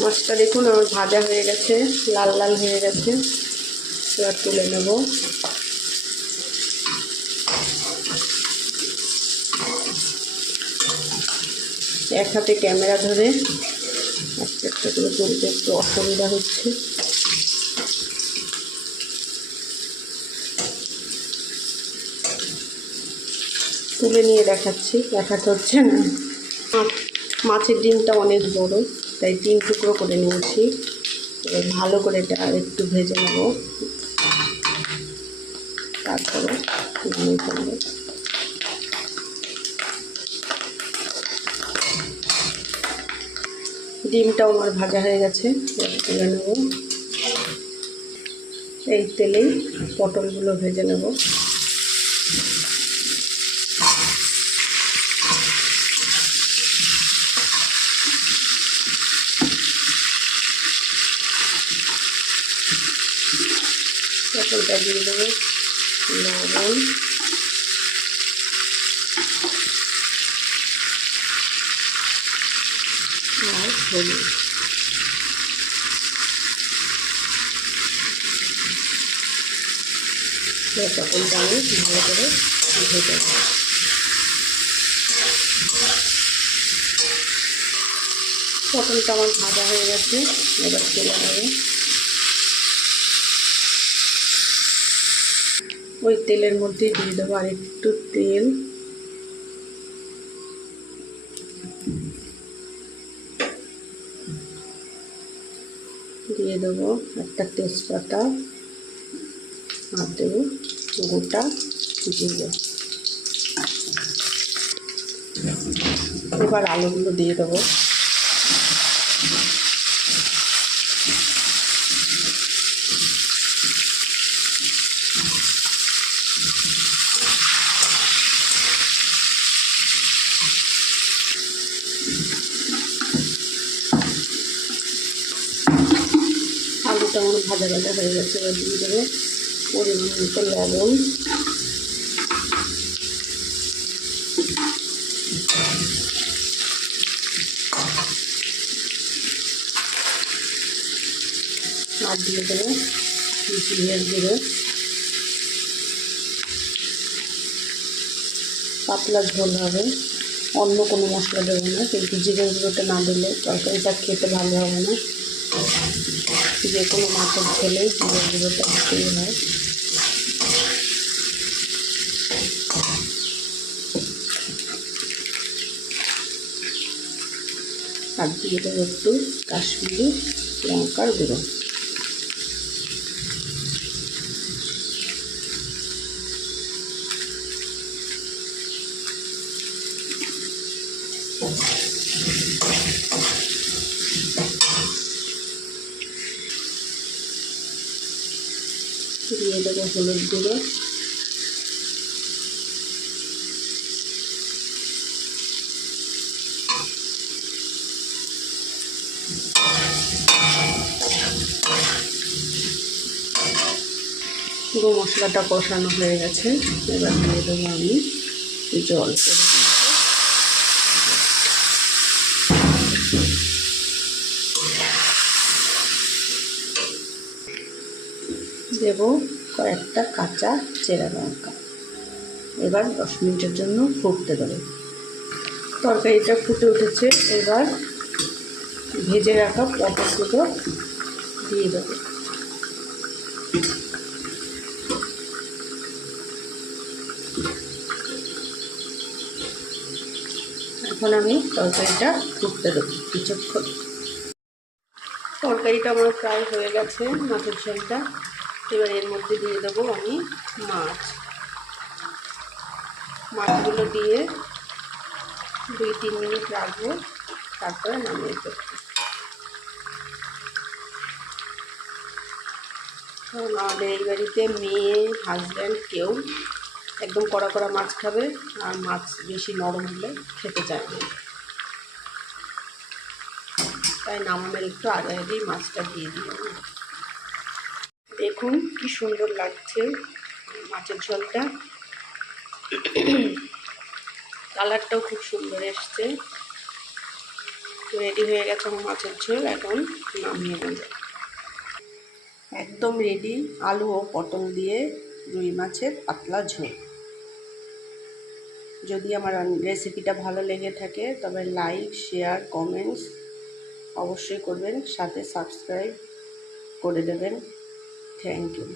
মাছটা দেখুন আমার ভাজা হয়ে গেছে, লাল লাল হয়ে গেছে। এবার তুলে নেব। এক হাতে ক্যামেরা ধরে, একটা একটা করে তুলতে একটু অসুবিধা হচ্ছে। তুলে নিয়ে দেখাচ্ছি। দেখাতে হচ্ছে না। মাছের ডিমটা অনেক বড়, তাই তিন টুকরো করে নিয়েছি। ভালো করে এটা একটু ভেজে নেব। তারপরে ডিমটাও আমার ভাজা হয়ে গেছে তুলে নেব। এই তেলেই পটলগুলো ভেজে নেব। পটলটা দিয়ে দেবো লবণ আর হলুদ। এবার আমি ভালো করে ভেজে পটলটা আমার ভাজা হয়ে গেছে এবার তুলে নেবে ওই তেলের মধ্যে দিয়ে দেবো আর একটু তেল। দিয়ে দেবো একটা তেজপাতা। আর দেবো গোটা জিরে। এবার আলুগুলো দিয়ে দেবো। আমার ভাজা ভাজা হয়ে গেছে, এবার দিয়ে দেবো পরিমাণ মতো লবণ। আর দিয়ে জিরের গুঁড়ো। পাতলা ঝোল হবে, অন্য কোনো মশলা দেবো না, কিন্তু জিরের গুঁড়োটা না দিলে তরকারিটা খেতে ভালো হবে না। যে কোনো মাছের ঝোলে জিরের গুঁড়োটা দিতেই হয়। আর দিয়ে একটু কাশ্মীরি লঙ্কার গুঁড়ো। দিয়ে দেবো হলুদ গুঁড়ো। পুরো মশলাটা কষানো হয়ে গেছে। এবার দিয়ে দেবো আমি জল। দেব কয়েকটা কাঁচা চেরা লঙ্কা। এবার দশ মিনিটের জন্য ফুটতে দেবো। তরকারিটা ফুটে উঠেছে। এবার ভেজে রাখা পটলগুলো দিয়ে দেবো। এখন আমি তরকারিটা ফুটতে দেবো কিছুক্ষণ। তরকারিটা আমার প্রায় হয়ে গেছে। মাছের ঝোলটা এবার এর মধ্যে দিয়ে দেবো আমি মাছ। মাছগুলো দিয়ে দুই, তিন মিনিট রাখব, তারপরে নামিয়ে দেবো কারণ আমাদের এই বাড়িতে মেয়ে হাজব্যান্ড কেউ একদম কড়া কড়া মাছ খাবে আর মাছ বেশি নরম হলে খেতে না। তাই নামানোর একটু আগে আগেই মাছটা দিয়ে দিই। দেখুন কি সুন্দর লাগছে মাছের ঝোলটা। কালারটাও খুব সুন্দর এসছে। রেডি হয়ে গেছে আমার মাছের ঝোল, এখন নামিয়ে নেব। একদম রেডি আলু ও পটল দিয়ে রুই মাছের পাতলা ঝোল। যদি আমার রেসিপিটা ভালো লেগে থাকে, তবে লাইক শেয়ার কমেন্টস অবশ্যই করবেন, সাথে সাবস্ক্রাইব করে দেবেন। Thank you